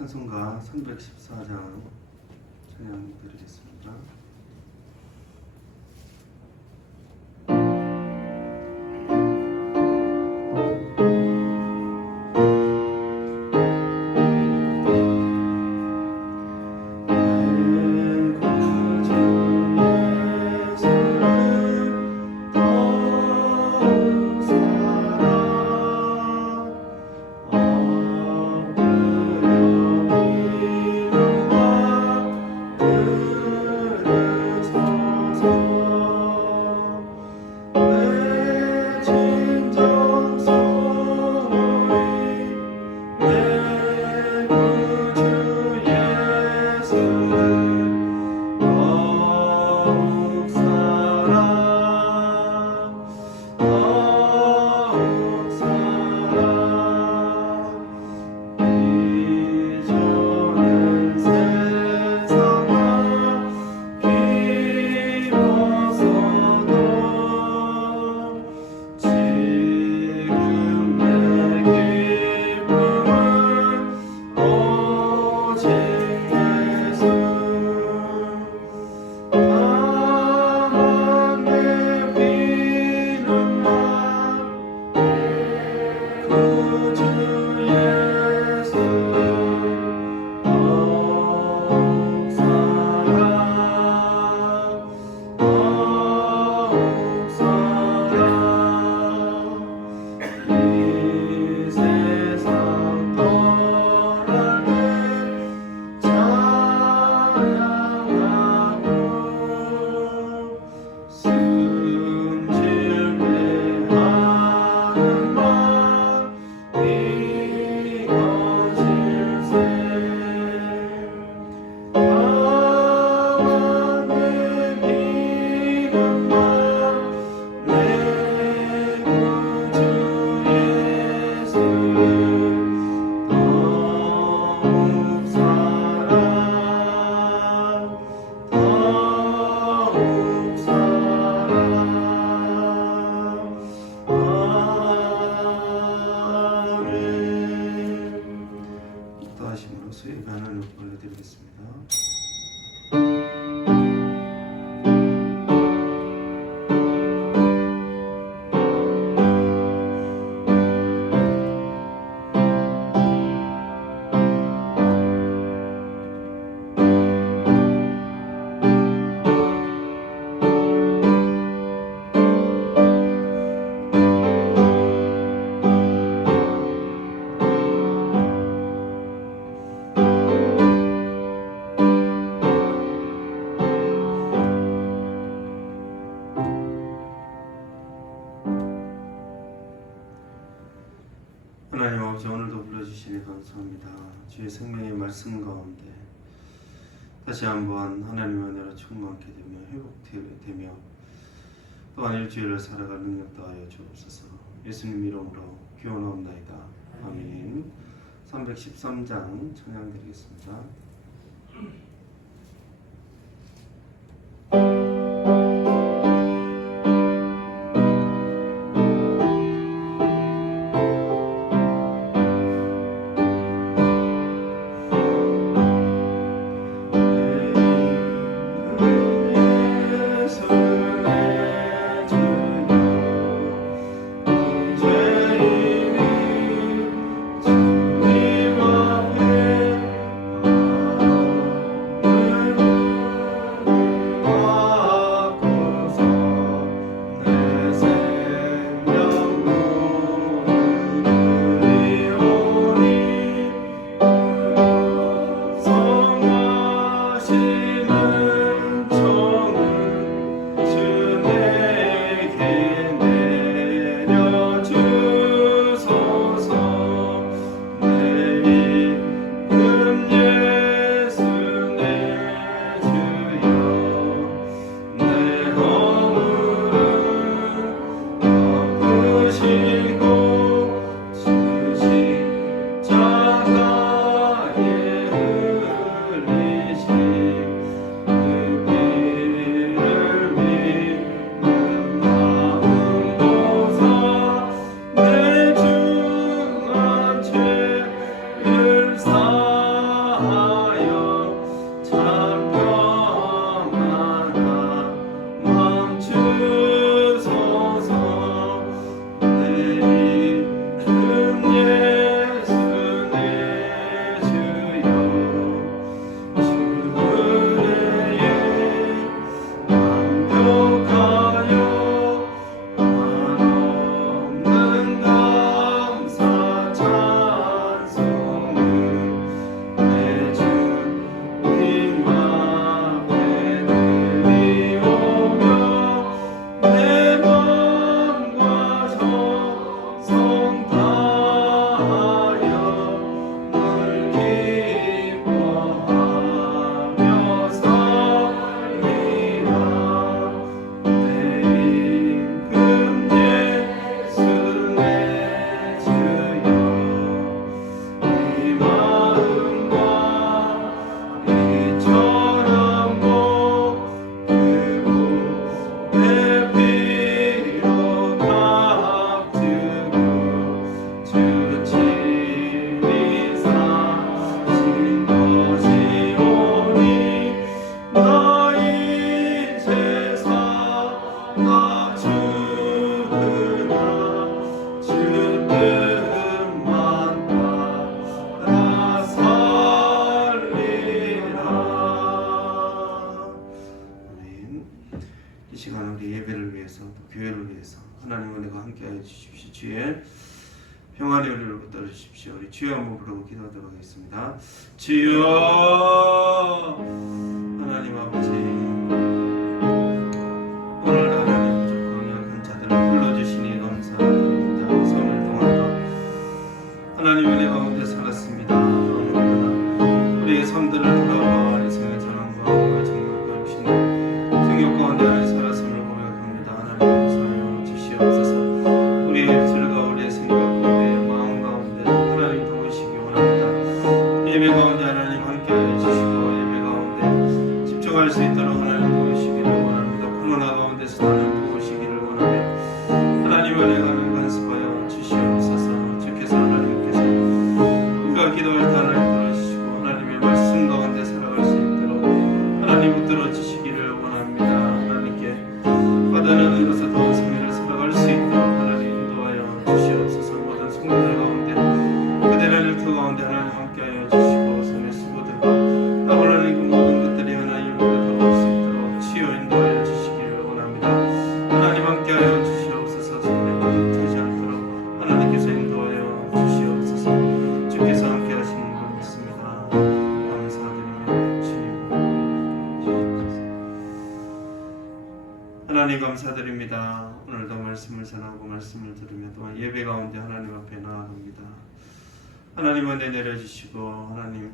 찬송가 314장 찬양 드리겠습니다. 수의 반환을 보여드리겠습니다. 하나님 아버지, 오늘도 불러주시니 감사합니다. 주의 생명의 말씀 가운데 다시 한번 하나님의 은혜로 충만케 되며 회복되며 또한 일주일을 살아갈 능력 더하여 주옵소서. 예수님 이름으로 기원하옵나이다. 아멘. 313장 찬양 드리겠습니다. 평안의 은혜를 붙들어 주십시오. 우리 주여 한번 부르고 기도하도록 하겠습니다. 주여 하나님 아버지, 오늘도 하나님 부족한 약한 자들을 불러주시니 감사드립니다. 오늘 동안도 하나님 은혜 가운데 살았습니다. 우리의 삶들을 돌아봐 인생의 전환과 정욕과 욕심을 성욕 가운데 하나님 살았음을 고백합니다. 하나님 감사하여 주시옵소서. 우리의 입술과 우리의 생각, 우리의 마음 가운데 하나님 도우시기 원합니다. 예배 가운데 하나님 함께하여 주시고 예배 가운데 집중할 수 있도록 하나님 도우시기를 원합니다. 코로나 가운데서 하나님 도우시기를 원하며 하나님 은혜 가는 간섭하여 주시옵소서. 주께서 하나님께서 우리가 기도할 때 하나님 들어주시고 하나님의 말씀 가운데 살아갈 수 있도록 하나님 붙들어 주시기를 원합니다. 하나님께 받아는 은혜로서 더운 승리를 살아갈 수 있도록 하나님 인도하여 주시옵소서. 모든 성도들 가운데 그대의 일터 가운데 하나님 함께하여 주시고 손의 수고들과 하나님 그 모든 것들이 하나님 앞에 다가올 수 있도록 치유 인도하여 주시기를 원합니다. 하나님 함께하여 주시옵소서. 손에 터지 않도록 하나님께서 인도하여 주시옵소서. 주께서 함께 하시는 걸 믿습니다. 감사드리며 주님 하나님 감사드립니다. 오늘도 말씀을 전하고 말씀을 들으며 또한 예배 가운데 하나님 앞에 나아갑니다. 하나님 은혜 내려주시고 하나님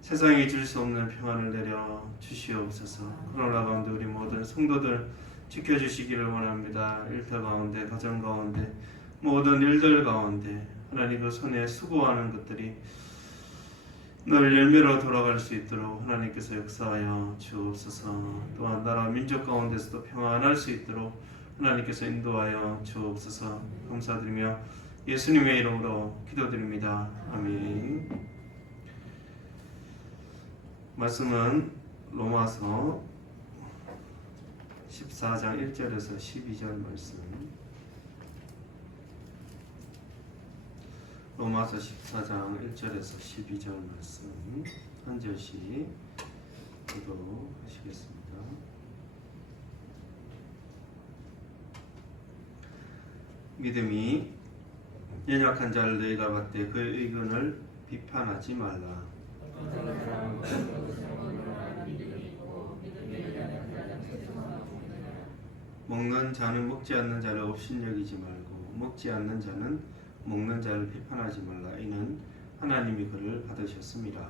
세상이 줄 수 없는 평안을 내려 주시옵소서. 코로나 가운데 우리 모든 성도들 지켜주시기를 원합니다. 일터 가운데 가정 가운데 모든 일들 가운데 하나님 그 손에 수고하는 것들이 늘 열매로 돌아갈 수 있도록 하나님께서 역사하여 주옵소서. 또한 나라 민족 가운데서도 평안할 수 있도록 하나님께서 인도하여 주옵소서. 감사드리며 예수님의 이름으로 기도드립니다. 아멘. 말씀은 로마서 14장 1절에서 12절 말씀. 로마서 14장 1절에서 12절 말씀 한 절씩 기도하시겠습니다. 믿음이 연약한 자를 너희가 받되 그의 의견을 비판하지 말라. 먹는 자는 먹지 않는 자를 업신여기지 말고 먹지 않는 자는 먹는 자를 비판하지 말라. 이는 하나님이 그를 받으셨습니다.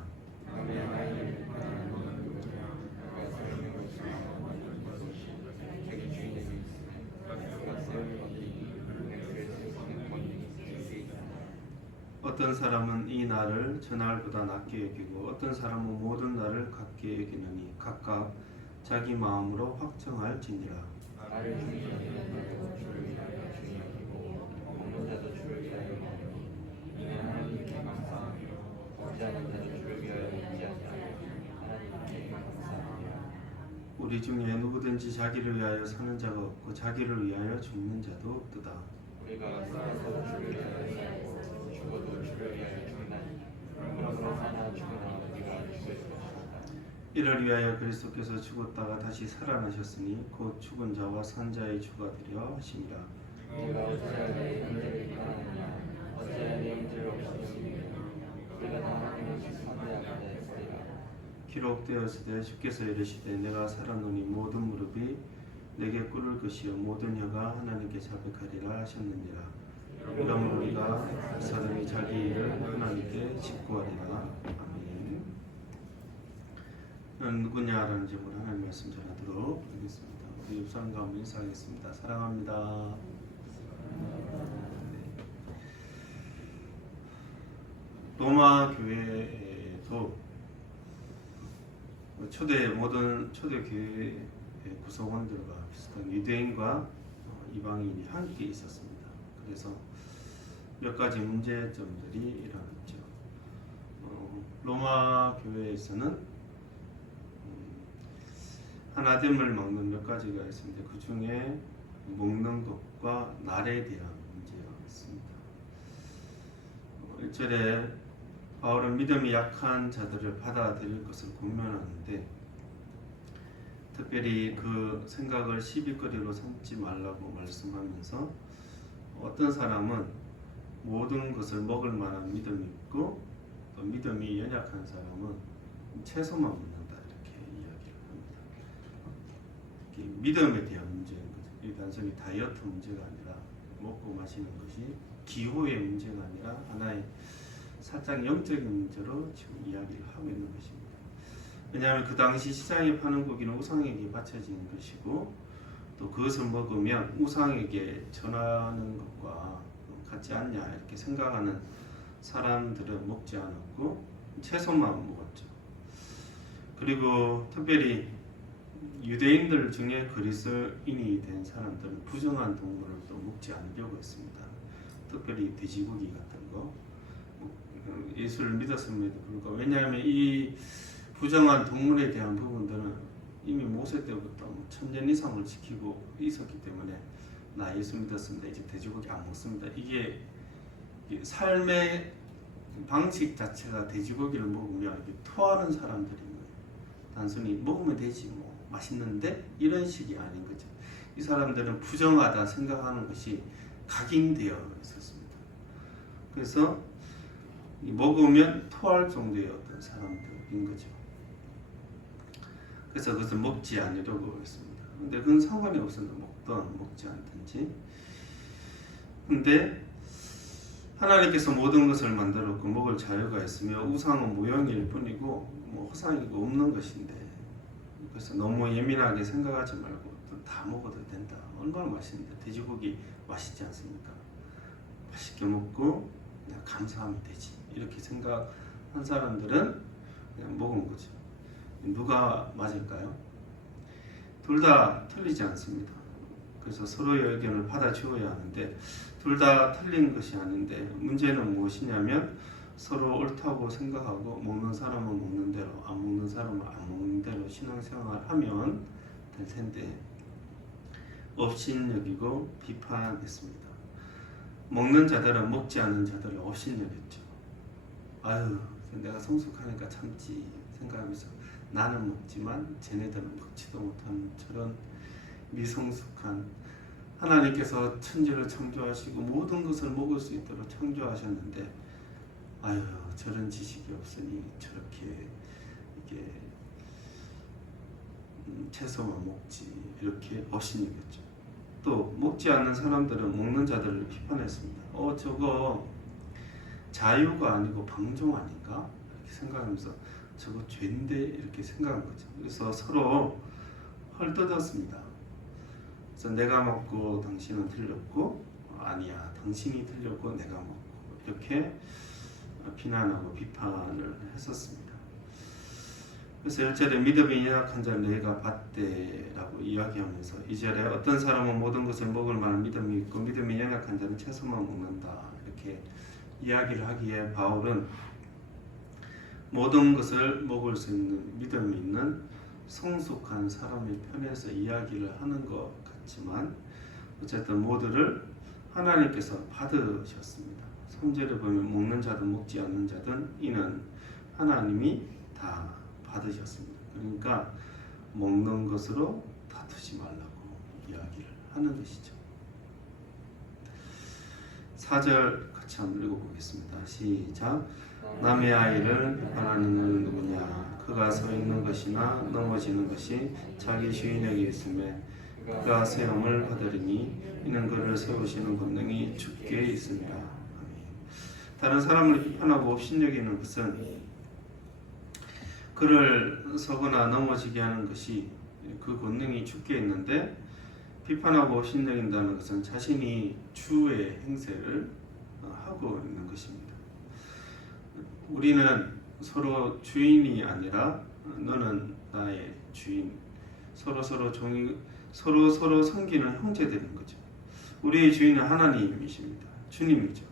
어떤 사람은 이 날을 저 날보다 낮게 여기고 어떤 사람은 모든 날을 같게 여기느니 각각 자기 마음으로 확정할지니라. 우리 중에 누구든지 자기를 위하여 사는 자가 없고 자기를 위하여 죽는 자도 없도다. 우리가 살아서 주를 위하여 살고 죽어도 주를 위하여 죽나니 그러므로 사나 죽으나 우리가 죽을 것이다. 이를 위하여 그리스도께서 죽었다가 다시 살아나셨으니 곧 죽은 자와 산 자의 주가 되려 하심이라. 우리가 어찌하여 내 형제를 비난하느냐 어찌하여 내 형제를 없애느냐 우리가 다 하나님의 선대하되 우리가 기록되었으되 주께서 이르시되 내가 살았노니 모든 무릎이 내게 꿇을 것이요 모든 혀가 하나님께 자백하리라 하셨느니라. 그러므로 우리가 사람이 자기 일을 하나님께 직구하리라. 아멘. 난 누구냐라는 제목으로 하나님 말씀 전하도록 하겠습니다. 우리 옆 사람과 한번 인사하겠습니다. 사랑합니다. 로마 교회에도 초대 모든 초대 교회 구성원들과 비슷한 유대인과 이방인이 함께 있었습니다. 그래서 몇 가지 문제점들이 일어났죠. 로마 교회에서는 하나됨을 막는 몇 가지가 있습니다. 그 중에 먹는 것과 날에 대한 문제가 있습니다. 1절에 바울은 믿음이 약한 자들을 받아들일 것을 권면하는데 특별히 그 생각을 시비거리로 삼지 말라고 말씀하면서 어떤 사람은 모든 것을 먹을 만한 믿음이 있고 또 믿음이 연약한 사람은 채소만 먹는다 이렇게 이야기를 합니다. 이게 믿음에 대한 문제인 거죠. 이 단순히 다이어트 문제가 아니라 먹고 마시는 것이 기호의 문제가 아니라 하나의 살짝 영적인 문제로 지금 이야기를 하고 있는 것입니다. 왜냐하면 그 당시 시장에 파는 고기는 우상에게 바쳐진 것이고 또 그것을 먹으면 우상에게 전하는 것과 같지 않냐 이렇게 생각하는 사람들은 먹지 않았고 채소만 먹었죠. 그리고 특별히 유대인들 중에 그리스도인이 된 사람들은 부정한 동물을 또 먹지 않으려고 했습니다. 특별히 돼지고기 같은 거 예수를 믿었음에도 불구하고 왜냐하면 이 부정한 동물에 대한 부분들은 이미 모세 때부터 1000년 이상을 지키고 있었기 때문에 나 예수 믿었습니다. 이제 돼지고기 안 먹습니다. 이게 삶의 방식 자체가 돼지고기를 먹으면 토하는 사람들인 거예요. 단순히 먹으면 되지 뭐 맛있는데 이런 식이 아닌 거죠. 이 사람들은 부정하다 생각하는 것이 각인되어 있었습니다. 그래서 먹으면 토할 정도의 어떤 사람들인 거죠. 그래서 그것을 먹지 않으려고 했습니다. 근데 그건 상관이 없습니다. 먹든 먹지 않든지. 근데 하나님께서 모든 것을 만들었고 먹을 자유가 있으며 우상은 모형일 뿐이고 뭐 허상이고 없는 것인데 그래서 너무 예민하게 생각하지 말고 다 먹어도 된다. 얼마나 맛있는데 돼지고기 맛있지 않습니까? 맛있게 먹고 그냥 감사하면 되지. 이렇게 생각한 사람들은 그냥 먹은 거죠. 누가 맞을까요? 둘 다 틀리지 않습니다. 그래서 서로의 의견을 받아주어야 하는데 둘 다 틀린 것이 아닌데 문제는 무엇이냐면 서로 옳다고 생각하고 먹는 사람은 먹는 대로 안 먹는 사람은 안 먹는 대로 신앙생활을 하면 될 텐데 업신여기고 비판했습니다. 먹는 자들은 먹지 않는 자들을 업신여겼죠. 아유 내가 성숙하니까 참지 생각하면서 나는 먹지만 쟤네들은 먹지도 못하는 저런 미성숙한 하나님께서 천지를 창조하시고 모든 것을 먹을 수 있도록 창조하셨는데 아유 저런 지식이 없으니 저렇게 이게 채소만 먹지 이렇게 업신여겼죠. 또 먹지 않는 사람들은 먹는 자들을 비판했습니다. 저거 자유가 아니고 방종 아닌가? 이렇게 생각하면서 저거 죄인데 이렇게 생각한 거죠. 그래서 서로 헐뜯었습니다. 그래서 내가 먹고 당신은 틀렸고 아니야 당신이 틀렸고 내가 먹고 이렇게 비난하고 비판을 했었습니다. 그래서 1절에 믿음이 연약한 자를 너희가 받되라고 이야기하면서 2절에 어떤 사람은 모든 것을 먹을 만한 믿음이 있고 믿음이 연약한 자는 채소만 먹는다 이렇게 이야기를 하기에 바울은 모든 것을 먹을 수 있는 믿음이 있는 성숙한 사람의 편에서 이야기를 하는 것 같지만 어쨌든 모두를 하나님께서 받으셨습니다. 3절에 보면 먹는 자든 먹지 않는 자든 이는 하나님이 다 받으셨습니다. 그러니까 먹는 것으로 다투지 말라고 이야기를 하는 것이죠. 4절 같이 한번 읽어보겠습니다. 시작. 남의 아이를 비판하는 것은 누구냐? 그가 서 있는 것이나 넘어지는 것이 자기 주인에게 있음에 그가 세움을 받으리니 이는 그를 세우시는 권능이 주께 있습니다. 아멘. 다른 사람을 비판하고 업신여기는 것은 그를 서거나 넘어지게 하는 것이 그 권능이 주께 있는데 비판하고 업신여긴다는 것은 자신이 주의 행세를 하고 있는 것입니다. 우리는 서로 주인이 아니라 너는 나의 주인, 서로 종이 서로 섬기는 형제들인 거죠. 우리의 주인은 하나님이십니다. 주님이죠.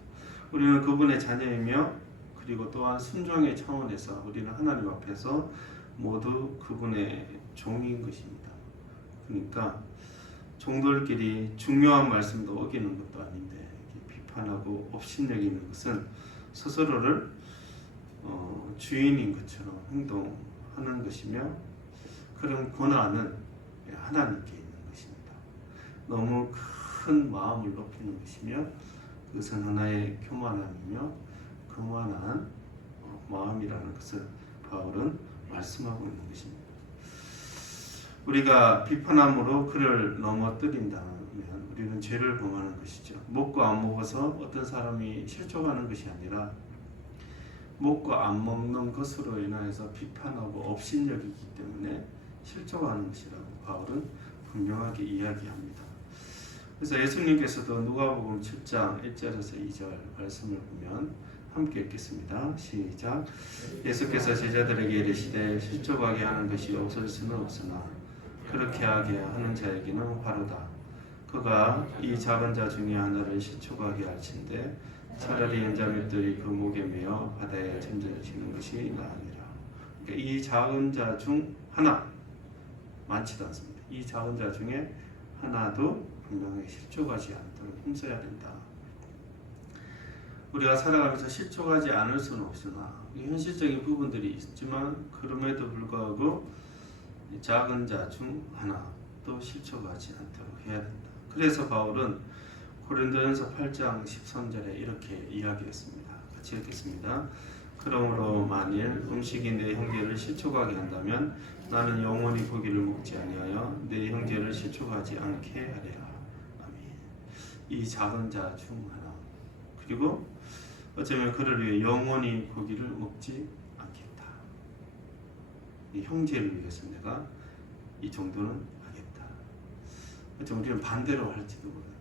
우리는 그분의 자녀이며 그리고 또한 순종의 차원에서 우리는 하나님 앞에서 모두 그분의 종인 것입니다. 그러니까 종들끼리 중요한 말씀도 어기는 것도 아닌데 비판하고 업신여기는 것은 스스로를 주인인 것처럼 행동하는 것이며 그런 권한은 하나님께 있는 것입니다. 너무 큰 마음을 높이는 것이며 그것은 하나의 교만함이며 거만한 마음이라는 것을 바울은 말씀하고 있는 것입니다. 우리가 비판함으로 그를 넘어뜨린다면 우리는 죄를 범하는 것이죠. 먹고 안 먹어서 어떤 사람이 실족하는 것이 아니라 먹고 안 먹는 것으로 인하여서 비판하고 업신여기기 때문에 실족하는 것이라고 바울은 분명하게 이야기합니다. 그래서 예수님께서도 누가복음 7장 1절에서 2절 말씀을 보면 함께 읽겠습니다. 시작. 예수께서 제자들에게 이르시되 실족하게 하는 것이 없을 수는 없으나 그렇게 하게 하는 자에게는 화로다. 그가 이 작은 자 중에 하나를 실족하게 할진대 차라리 인자맷돌이 그 목에 매어 바다에 던져지는 것이 나으니라. 그러니까 이 작은 자 중 하나, 많지도 않습니다. 이 작은 자 중에 하나도 분명히 실족하지 않도록 힘써야 된다. 우리가 살아가면서 실족하지 않을 수는 없으나 현실적인 부분들이 있지만 그럼에도 불구하고 작은 자 중 하나도 실족하지 않도록 해야 된다. 그래서 바울은 고린도전서 8장 13절에 이렇게 이야기했습니다. 같이 읽겠습니다. 그러므로 만일 음식이 내 형제를 실족하게 한다면 나는 영원히 고기를 먹지 아니하여 내 형제를 실족하지 않게 하리라. 아멘. 이 작은 자 중 하나, 그리고 어쩌면 그를 위해 영원히 고기를 먹지 않겠다. 이 형제를 위해서 내가 이 정도는 하겠다. 어쩌면 우리는 반대로 할지도 몰라요.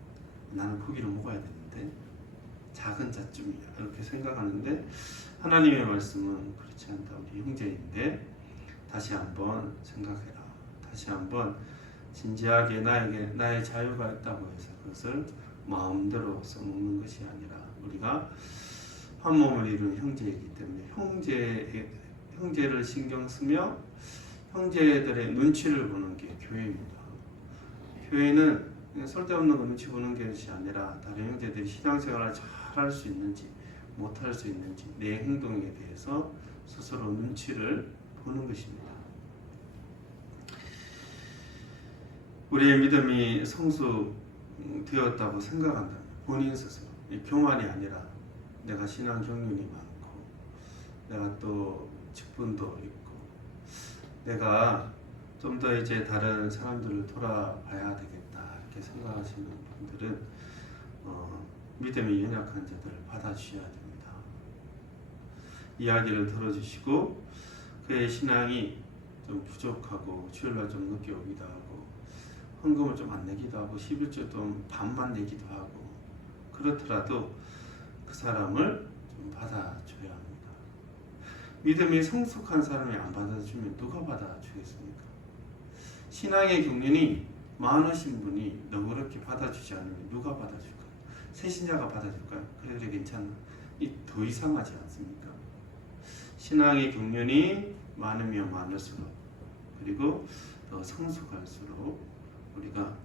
나는 고기를 먹어야 되는데 작은 자쯤이야 이렇게 생각하는데 하나님의 말씀은 그렇지 않다. 우리 형제인데 다시 한번 생각해라. 다시 한번 진지하게 나에게 나의 자유가 있다고 해서 그것을 마음대로 써먹는 것이 아니라 우리가 한 몸을 이룬 형제이기 때문에 형제를 신경 쓰며 형제들의 눈치를 보는 게 교회입니다. 교회는 쓸데없는 거 눈치 보는 것이 아니라 다른 형제들이 신앙생활을 잘 할 수 있는지 못할 수 있는지 내 행동에 대해서 스스로 눈치를 보는 것입니다. 우리의 믿음이 성숙되었다고 생각한다면 본인 스스로 교만이 아니라 내가 신앙 경륜이 많고 내가 또 직분도 있고 내가 좀 더 이제 다른 사람들을 돌아봐야 되겠다 이렇게 생각하시는 분들은 믿음이 연약한 자들을 받아주셔야 됩니다. 이야기를 들어주시고 그의 신앙이 좀 부족하고 주일날 좀 늦게 오기도 하고 헌금을 좀 안 내기도 하고 11조 좀 반만 내기도 하고 그렇더라도 그 사람을 좀 받아줘야 합니다. 믿음이 성숙한 사람이 안 받아주면 누가 받아주겠습니까? 신앙의 경륜이 많으신 분이 너그럽게 받아주지 않으면 누가 받아줄까요? 새신자가 받아줄까요? 그래 괜찮아. 더 이상하지 않습니까? 신앙의 경륜이 많으면 많을수록 그리고 더 성숙할수록 우리가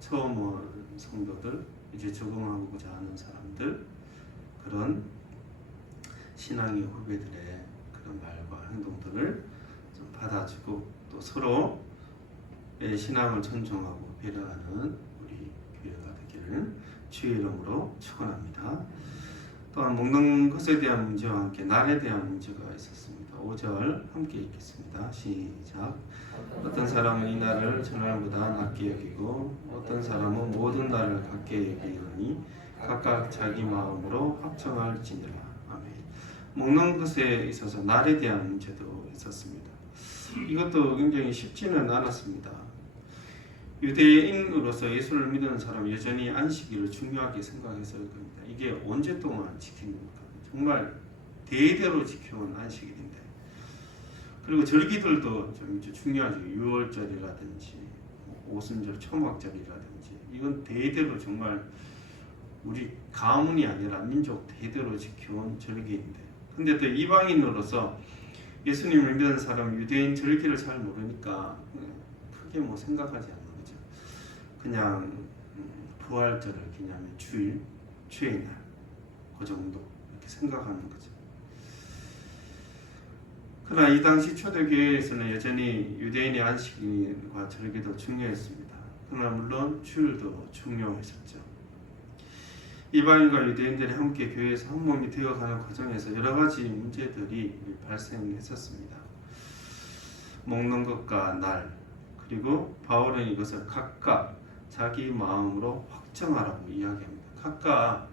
처음 온 성도들 이제 적응하고자 하는 사람들 그런 신앙의 후배들의 그런 말과 행동들을 좀 받아주고 또 서로의 신앙을 존중하고 배려하는 우리 교회가 되기를 주의 이름으로 축원합니다. 또한 먹는 것에 대한 문제와 함께 날에 대한 문제가 있었습니다. 5절 함께 읽겠습니다. 시작. 어떤 사람은 이 날을 전날보다 낮게 여기고 어떤 사람은 모든 날을 같게 여기느니 각각 자기 마음으로 합청할지니라. 아멘. 먹는 것에 있어서 날에 대한 문제도 있었습니다. 이것도 굉장히 쉽지는 않았습니다. 유대인으로서 예수를 믿는 사람은 여전히 안식일을 중요하게 생각했을 겁니다. 이게 언제 동안 지킵니까? 정말 대대로 지켜온 안식일인데 그리고 절기들도 좀 중요하죠. 6월절이라든지 오순절, 초막절이라든지 이건 대대로 정말 우리 가문이 아니라 민족 대대로 지켜온 절기인데 근데 또 이방인으로서 예수님을 믿는 사람은 유대인 절기를 잘 모르니까 크게 뭐 생각하지 않는 거죠. 그냥 부활절을 기념해 주일, 주의 날, 그 정도 이렇게 생각하는 거죠. 그러나 이 당시 초대교회에서는 여전히 유대인의 안식일과 절기도 중요했습니다. 그러나 물론 주일도 중요했었죠. 이방인과 유대인들이 함께 교회에서 한 몸이 되어가는 과정에서 여러 가지 문제들이 발생했었습니다. 먹는 것과 날, 그리고 바울은 이것을 각각 자기 마음으로 확정하라고 이야기합니다. 각각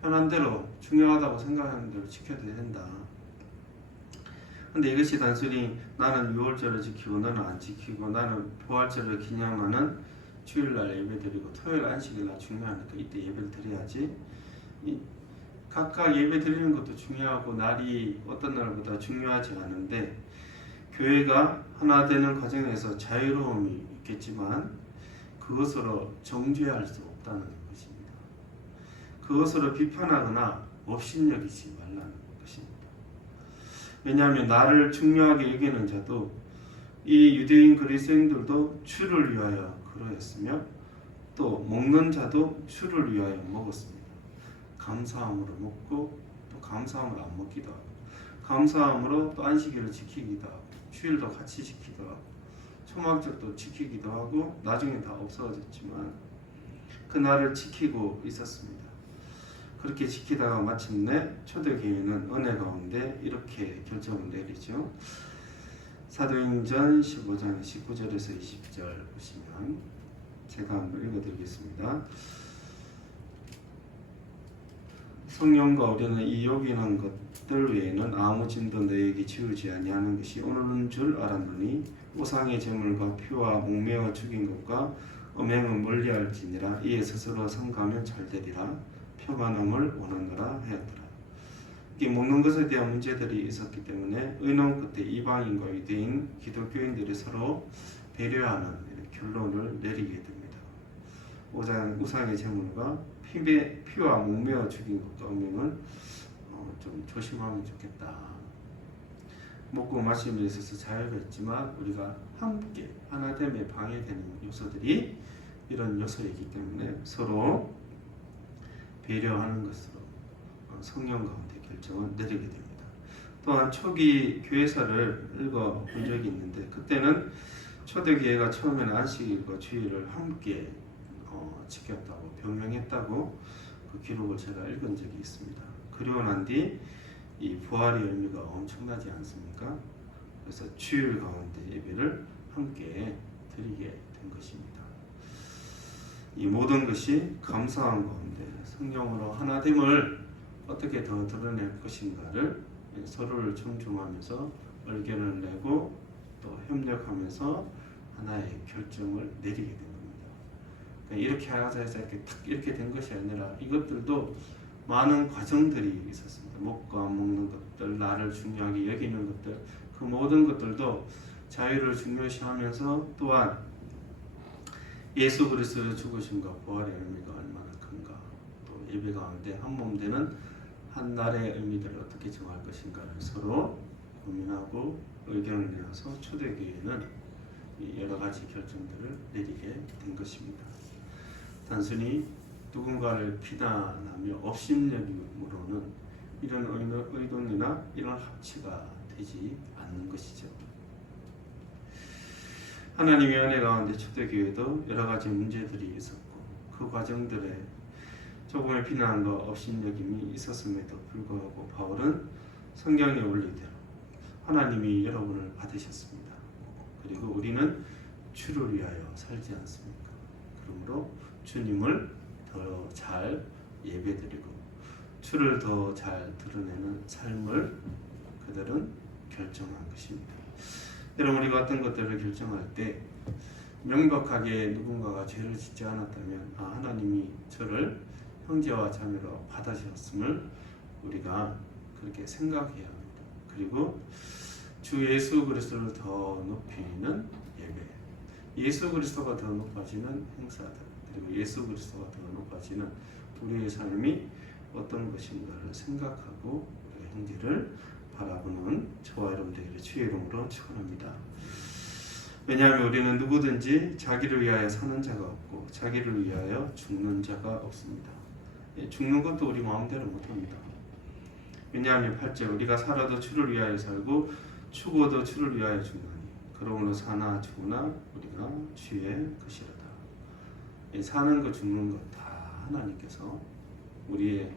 편한 대로 중요하다고 생각하는 대로 지켜야 된다. 근데 이것이 단순히 나는 유월절을 지키고 나는 안 지키고 나는 부활절을 기념하는 주일날 예배드리고 토요일 안식일날 중요하니까 이때 예배를 드려야지, 각각 예배 드리는 것도 중요하고 날이 어떤 날보다 중요하지 않은데 교회가 하나 되는 과정에서 자유로움이 있겠지만 그것으로 정죄할 수 없다는 것입니다. 그것으로 비판하거나 업신여기지 말라는 것입니다. 왜냐하면 나를 중요하게 여기는 자도 이 유대인 그리스도인들도 주를 위하여 그러했으며 또 먹는 자도 주를 위하여 먹었습니다. 감사함으로 먹고 또 감사함으로 안 먹기도 하고 감사함으로 또 안식일을 지키기도 하고 주일도 같이 지키기도 하고 초막절도 지키기도 하고 나중에 다 없어졌지만 그 날을 지키고 있었습니다. 그렇게 지키다가 마침내 초대교회는 은혜 가운데 이렇게 결정을 내리죠. 사도행전 15장 19절에서 20절 보시면 제가 한번 읽어드리겠습니다. 성령과 우리는 이 요긴한 것들 외에는 아무 짐도 너에게 지우지 아니하는 것이 오늘은 줄 알았노니 우상의 제물과 피와 목매어 죽인 것과 음행은 멀리할지니라. 이에 스스로 성가면 잘되리라. 평안함을 원하노라 하였더라. 이게 먹는 것에 대한 문제들이 있었기 때문에 의논 끝에 이방인과 유대인, 기독교인들이 서로 배려하는 결론을 내리게 됩니다. 우상의 제물과 피와 목매어 죽인 것과 음행은 좀 조심하면 좋겠다. 먹고 마심에 있어서 자유가 있지만 우리가 함께 하나됨에 방해되는 요소들이 이런 요소이기 때문에 서로 배려하는 것으로 성령 가운데 결정을 내리게 됩니다. 또한 초기 교회사를 읽어본 적이 있는데 그때는 초대교회가 처음에는 안식일과 주일을 함께 지켰다고 병행했다고 그 기록을 제가 읽은 적이 있습니다. 그리고 난 뒤 이 부활의 의미가 엄청나지 않습니까? 그래서 주일 가운데 예배를 함께 드리게 된 것입니다. 이 모든 것이 감사한 가운데 성령으로 하나됨을 어떻게 더 드러낼 것인가를 서로를 존중하면서 의견을 내고 또 협력하면서 하나의 결정을 내리게 된 겁니다. 그러니까 이렇게 하자 해서 이렇게 된 것이 아니라 이것들도 많은 과정들이 있었습니다. 먹고 안 먹는 것들, 나를 중요하게 여기는 것들, 그 모든 것들도 자유를 중요시하면서 또한 예수 그리스도의 죽으심과 부활의 의미가 얼마나 큰가, 또 예배 가운데 한 몸 되는 한 날의 의미들을 어떻게 정할 것인가를 서로 고민하고 의견을 내어서 초대교회는 여러 가지 결정들을 내리게 된 것입니다. 단순히 누군가를 비난하며 업신여김으로는 이런 의논이나 이런 합치가 되지 않는 것이죠. 하나님의 은혜 가운데 초대교회도 여러 가지 문제들이 있었고 그 과정들에 조금의 비난과 업신여김이 있었음에도 불구하고 바울은 성경의 원리대로 하나님이 여러분을 받으셨습니다. 그리고 우리는 주를 위하여 살지 않습니까? 그러므로 주님을 더 잘 예배드리고 주를 더 잘 드러내는 삶을 그들은 결정한 것입니다. 여러분, 우리가 어떤 것들을 결정할 때 명백하게 누군가가 죄를 짓지 않았다면 하나님이 저를 형제와 자매로 받으셨음을 우리가 그렇게 생각해야 합니다. 그리고 주 예수 그리스도를 더 높이는 예배, 예수 그리스도가 더 높아지는 행사들, 그리고 예수 그리스도가 더 높아지는 우리의 삶이 어떤 것인가를 생각하고 우리의 행위를 바라보는 저와 여러분 되기를 주의 이름으로 축원합니다. 왜냐하면 우리는 누구든지 자기를 위하여 사는 자가 없고 자기를 위하여 죽는 자가 없습니다. 죽는 것도 우리 마음대로 못합니다. 왜냐하면 8절 우리가 살아도 주를 위하여 살고 죽어도 주를 위하여 죽나니 그러므로 사나 죽으나 우리가 주의 것이로다. 사는 것 죽는 것 다 하나님께서 우리의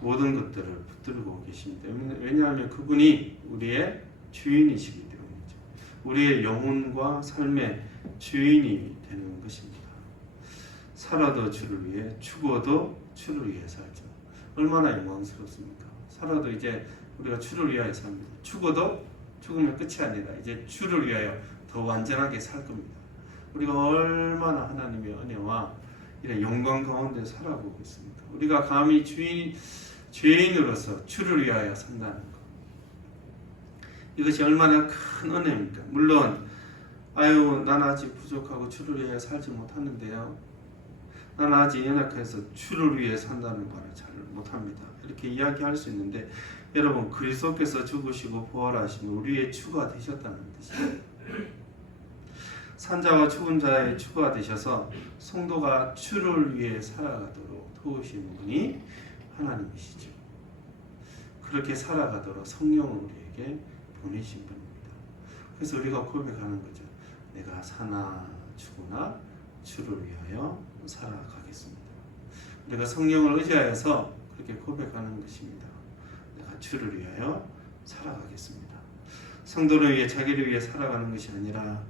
모든 것들을 붙들고 계십니다. 왜냐하면 그분이 우리의 주인이시기 때문이죠. 우리의 영혼과 삶의 주인이 되는 것입니다. 살아도 주를 위해, 죽어도 주를 위해 살죠. 얼마나 영광스럽습니까? 살아도 이제 우리가 주를 위하여 삽니다. 죽어도 죽으면 끝이 아니라 이제 주를 위하여 더 완전하게 살 겁니다. 우리가 얼마나 하나님의 은혜와 이런 영광 가운데 살아보고 있습니까? 우리가 감히 죄인으로서 주를 위하여 산다는 것, 이것이 얼마나 큰 은혜입니까? 물론 난 아직 부족하고 주를 위해 살지 못하는데요, 난 아직 연약해서 주를 위해 산다는 말을 잘 못합니다. 이렇게 이야기할 수 있는데, 여러분 그리스도께서 죽으시고 부활하시면 우리의 주가 되셨다는 뜻이에요. 산자와 죽은 자의 주가 되셔서 성도가 주를 위해 살아가도록 도우시는 분이 하나님이시죠. 그렇게 살아가도록 성령을 우리에게 보내신 분입니다. 그래서 우리가 고백하는 거죠. 내가 사나 죽으나 주를 위하여 살아가겠습니다. 우리가 성령을 의지하여서 그렇게 고백하는 것입니다. 내가 주를 위하여 살아가겠습니다. 성도를 위해, 자기를 위해 살아가는 것이 아니라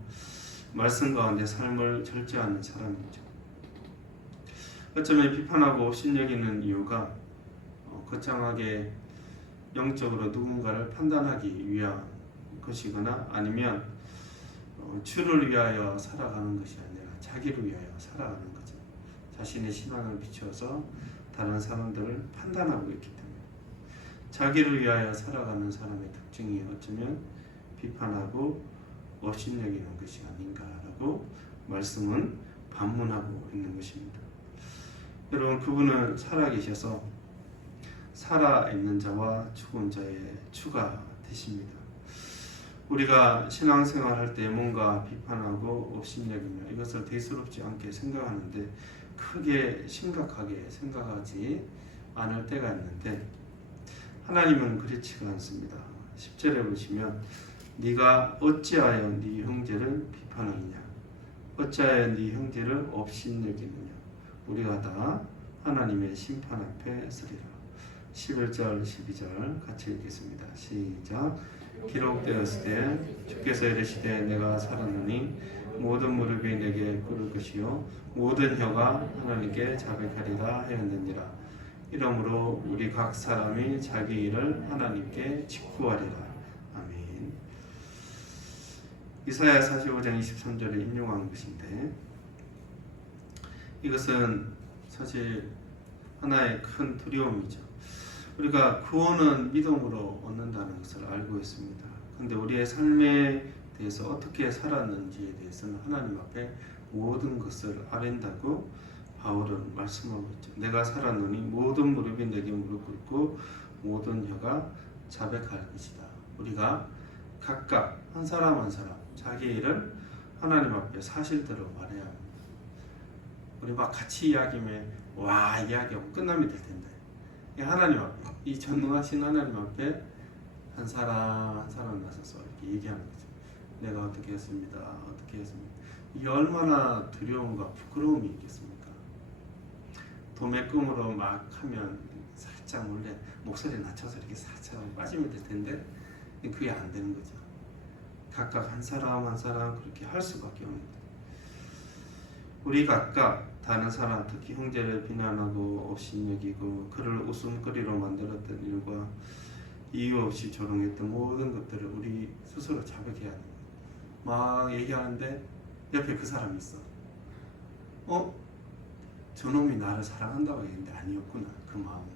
말씀 가운데 삶을 절제하는 사람이죠. 어쩌면 비판하고 업신여기는 이유가 거창하게 영적으로 누군가를 판단하기 위한 것이거나, 아니면 주를 위하여 살아가는 것이 아니라 자기를 위하여 살아가는 거죠. 자신의 신앙을 비추어서 다른 사람들을 판단하고 있기 때문에 자기를 위하여 살아가는 사람의 특징이 어쩌면 비판하고 업신여기는 것이 아닌가라고 말씀은 반문하고 있는 것입니다. 여러분, 그분은 살아계셔서 살아있는 자와 죽은 자의 주가 되십니다. 우리가 신앙생활 할 때 뭔가 비판하고 업신여기며 이것을 대수롭지 않게 생각하는데, 크게 심각하게 생각하지 않을 때가 있는데, 하나님은 그렇지가 않습니다. 10절에 보시면 네가 어찌하여 네 형제를 비판하느냐, 어찌하여 네 형제를 업신여기느냐, 우리가 다 하나님의 심판 앞에 서리라. 11절 12절 같이 읽겠습니다. 시작. 기록되었으되 주께서 이르시되 내가 살았노니 모든 무릎이 내게 꿇을 것이요 모든 혀가 하나님께 자백하리라 하였느니라. 이러므로 우리 각 사람이 자기 일을 하나님께 직구하리라. 아멘. 이사야 45장 23절에 인용한 것인데, 이것은 사실 하나의 큰 두려움이죠. 우리가 구원은 믿음으로 얻는다는 것을 알고 있습니다. 그런데 우리의 삶에 대해서 어떻게 살았는지에 대해서는 하나님 앞에 모든 것을 아랜다고 바울은 말씀하고 있죠. 내가 살았노니 모든 무릎이 내게 무릎 꿇고 모든 혀가 자백할 것이다. 우리가 각각 한 사람 한 사람 자기 일을 하나님 앞에 사실대로 말해야 합니다. 우리 막 같이 이야기하면 이야기하고 끝나면 될 텐데, 하나님 앞에, 이 전능하신 하나님 앞에 한 사람 한 사람 나서서 이렇게 얘기하는 거죠. 내가 어떻게 했습니다. 어떻게 했습니다. 이게 얼마나 두려움과 부끄러움이 있겠습니까? 도매금으로 막 하면 살짝 몰래 목소리 낮춰서 이렇게 살짝 빠지면 될 텐데, 그게 안 되는 거죠. 각각 한 사람 한 사람 그렇게 할 수밖에 없는 거예요. 우리 각각 다른 사람, 특히 형제를 비난하고 업신여기고 그를 웃음거리로 만들었던 일과 이유 없이 조롱했던 모든 것들을 우리 스스로 자백해야 합니다. 막 얘기하는데 옆에 그 사람이 있어. 저놈이 나를 사랑한다고 했는데 아니었구나. 그 마음으로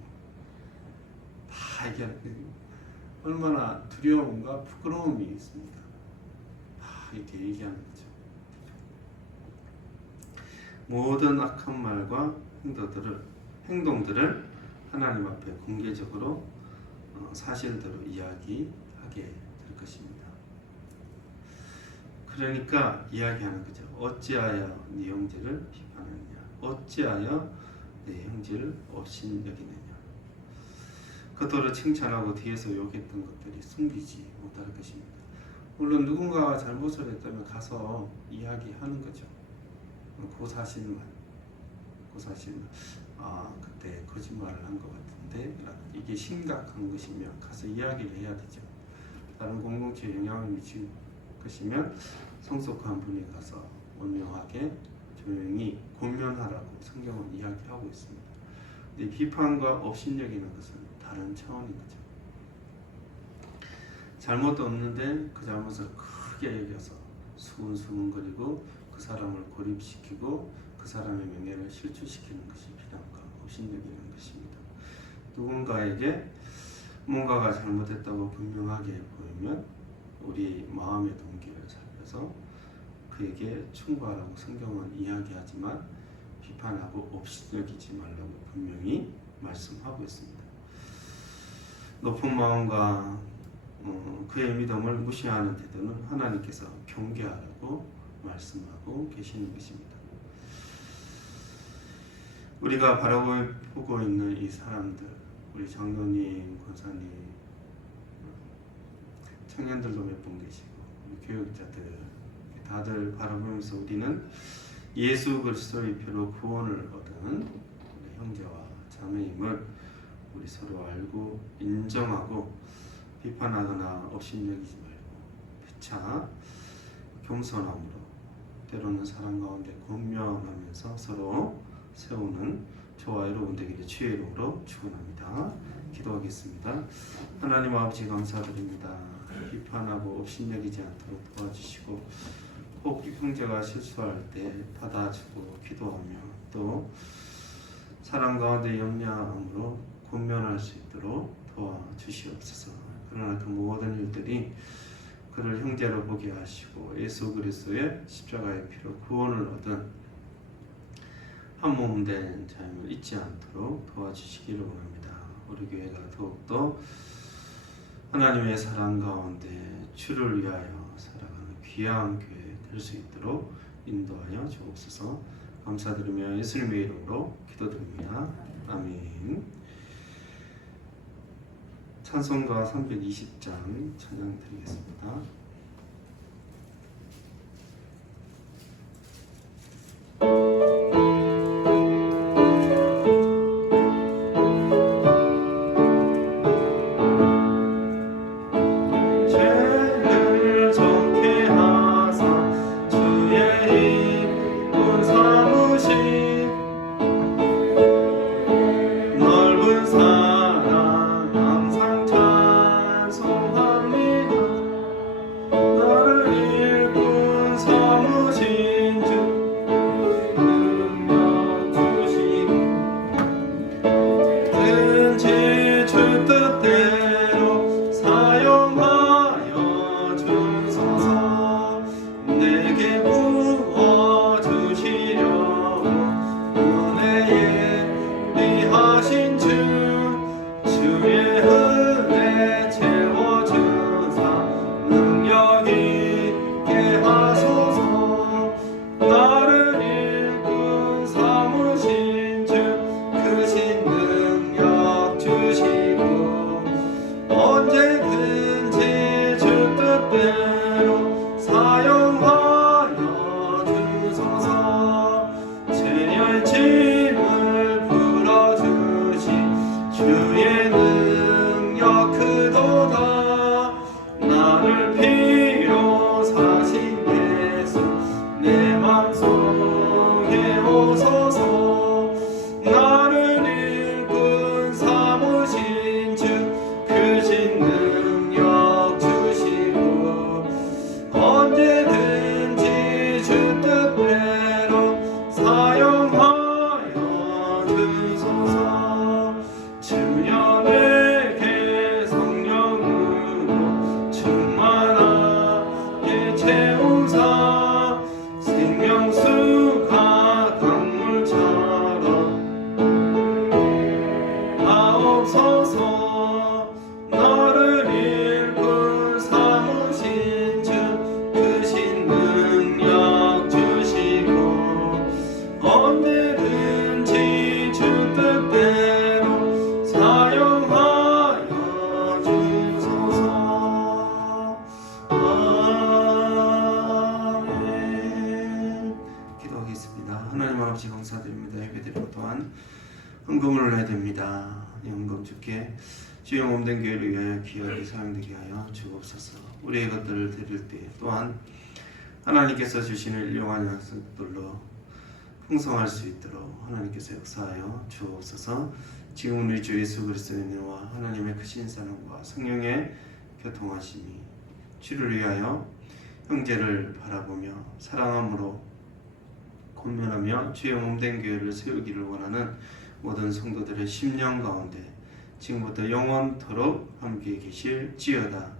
다 얘기하는 거예요. 얼마나 두려움과 부끄러움이 있습니까? 다 이렇게 얘기하는 거죠. 모든 악한 말과 행동들을 하나님 앞에 공개적으로 사실대로 이야기하게 될 것입니다. 그러니까 이야기하는 거죠. 어찌하여 네 형제를 비판하느냐, 어찌하여 내 형제를 업신여기느냐. 그들을 칭찬하고 뒤에서 욕했던 것들이 숨기지 못할 것입니다. 물론 누군가가 잘못을 했다면 가서 이야기하는 거죠. 그 사실만. 그때 거짓말을 한 것 같은데 이게 심각한 것이면 가서 이야기를 해야 되죠. 다른 공동체에 영향을 미칠 것이면 성숙한 분이 가서 온유하게 조용히 권면하라고 성경은 이야기하고 있습니다. 근데 비판과 업신여기는 것은 다른 차원인 거죠. 잘못도 없는데 그 잘못을 크게 여겨서 수근수근거리고 그 사람을 고립시키고 그 사람의 명예를 실추시키는 것이 비난과 업신여기는 것입니다. 누군가에게 뭔가가 잘못했다고 분명하게 보이면 우리 마음의 동기를 살펴서 그에게 충고하라고 성경은 이야기하지만 비판하고 업신여기지 말라고 분명히 말씀하고 있습니다. 높은 마음과 그의 믿음을 무시하는 태도는 하나님께서 경계하라고 말씀하고 계시는 것입니다. 우리가 바라보고 있는 이 사람들, 우리 장로님, 권사님, 청년들도 몇 분 계시고 우리 교육자들 다들 바라보면서 우리는 예수 그리스도의 피로 구원을 얻은 우리 형제와 자매임을 우리 서로 알고 인정하고 비판하거나 업신여기지 말고 피차 겸손함으로 때로는 사랑 가운데 권면하면서 서로 세우는 저와 여러분 되기를 주의 이름으로 축원합니다. 기도하겠습니다. 하나님 아버지 감사드립니다. 비판하고 업신여기지 않도록 도와주시고 혹 형제가 실수할 때 받아주고 기도하며 또 사랑 가운데 염려함으로 권면할 수 있도록 도와주시옵소서. 그러나 그 모든 일들이 그를 형제로 보게 하시고 예수 그리스도의 십자가의 피로 구원을 얻은 한 몸 된 자임을 잊지 않도록 도와주시기를 원합니다. 우리 교회가 더욱더 하나님의 사랑 가운데 주를 위하여 살아가는 귀한 교회 될 수 있도록 인도하여 주옵소서. 감사드리며 예수님의 이름으로 기도드립니다. 아멘. 찬송가 320장 찬양 드리겠습니다. 연금 주께 주의 몸된 교회를 위하여 귀하게 사용되게 하여 주옵소서. 우리의 것들을 드릴 때 또한 하나님께서 주시는 일용할 양식들로 풍성할 수 있도록 하나님께서 역사하여 주옵소서. 지금 우리 주 예수 그리스도의 은혜와 하나님의 크신 사랑과 성령의 교통하심이 주를 위하여 형제를 바라보며 사랑함으로 권면하며 주의 몸된 교회를 세우기를 원하는 모든 성도들의 심령 가운데 지금부터 영원토록 함께 계실지어다.